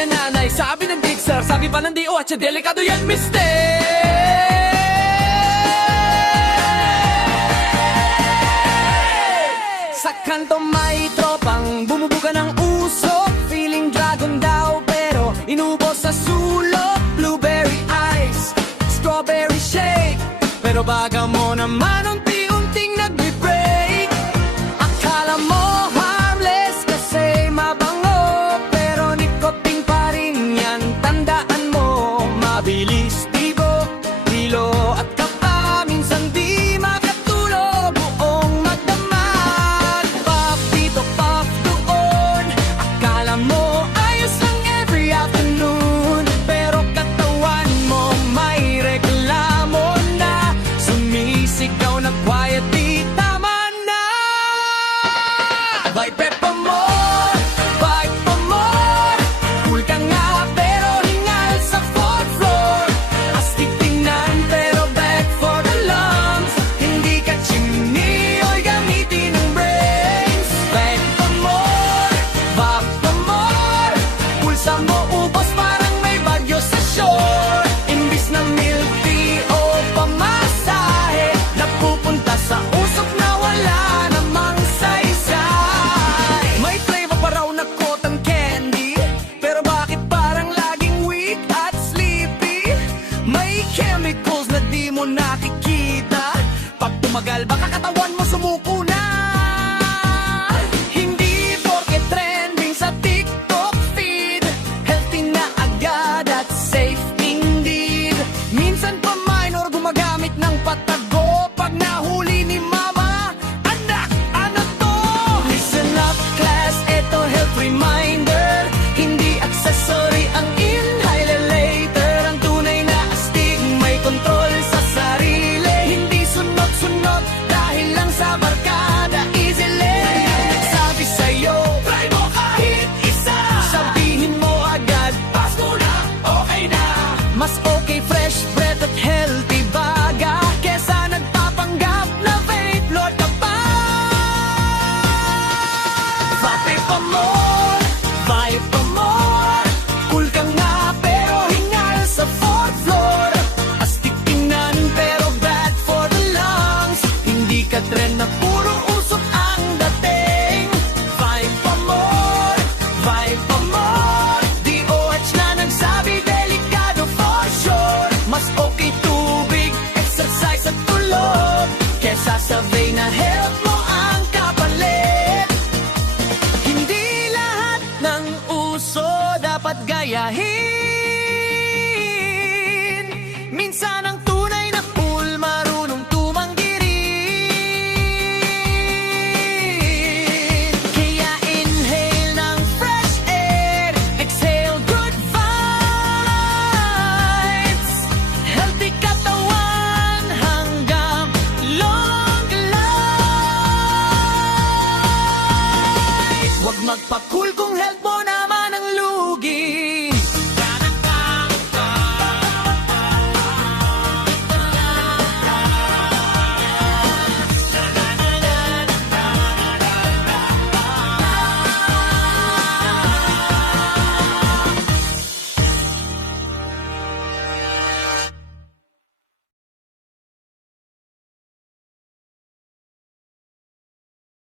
ng nanay, sabi ng Dixer, sabi pa ng DOH, delikado yan, mister. Sa kanto may tropang bumubuga ng usok, feeling dragon daw pero inubos sa sulok. Blueberry ice, strawberry shake, pero baga mo naman unti-unting nagbe-break. Akala mo harmless kasi mabango, pero nicotine pa rin yan, tandaan mo. Mabilis tibok, hilo at kapa, minsan di makatulog, buong magdamag. Puff dito, puff doon, akala mo ayos lang every afternoon, pero katawan mo may reklamo na, sumisigaw na quiet, di tama na. Vibe pa more, vibe pa more, cool ka nga pero hingal sa fourth floor. Astig tingnan pero bad for the lungs, hindi ka chimney o'y gamitin ng brains. Vibe pa more, pulsa mo ubos parang may bagyo sa shore. Imbis na milk tea o pamasahe, napupunta sa usok na wala namang saysay. May flavor pa raw na cotton candy, pero bakit parang laging weak at sleepy? May chemicals na di mo nakikita, pag tumagal baka katawan mo sumuko na. Hindi porke trending sa TikTok feed, healthy na agad at safe indeed. Minsan pa minor gumagamit ng patago, pag nahuli ni mama, anak, ano to? Listen up class, eto health reminder, hindi accessory ang inhaler later. Ang tunay na astig may kontrol sa sarili, hindi sunod-sunod dahil lang sa barkada easily. Sabi sa'yo, try mo kahit isa, sabihin mo agad, pass mo na, okay na. Mas okay fresh breath at healthy baga, kesa nagpapanggap na vape lord ka pa. Vibe pa more, vibe pa more, cool ka nga pero hingal sa fourth floor. Astig tingnan pero bad for the lungs, hindi ka trend na puro usok ang dating. Vibe pa more, DOH na nagsabi delikado for sure. Mas okay tubig, exercise at tulog, kesa sa vape na health mo ang kapalit. Hindi lahat ng uso dapat gayahin, minsan ang tunay na cool marunong tumanggi rin. Kaya inhale ng fresh air, exhale good vibes, healthy katawan hanggang long life. Huwag magpa-cool kung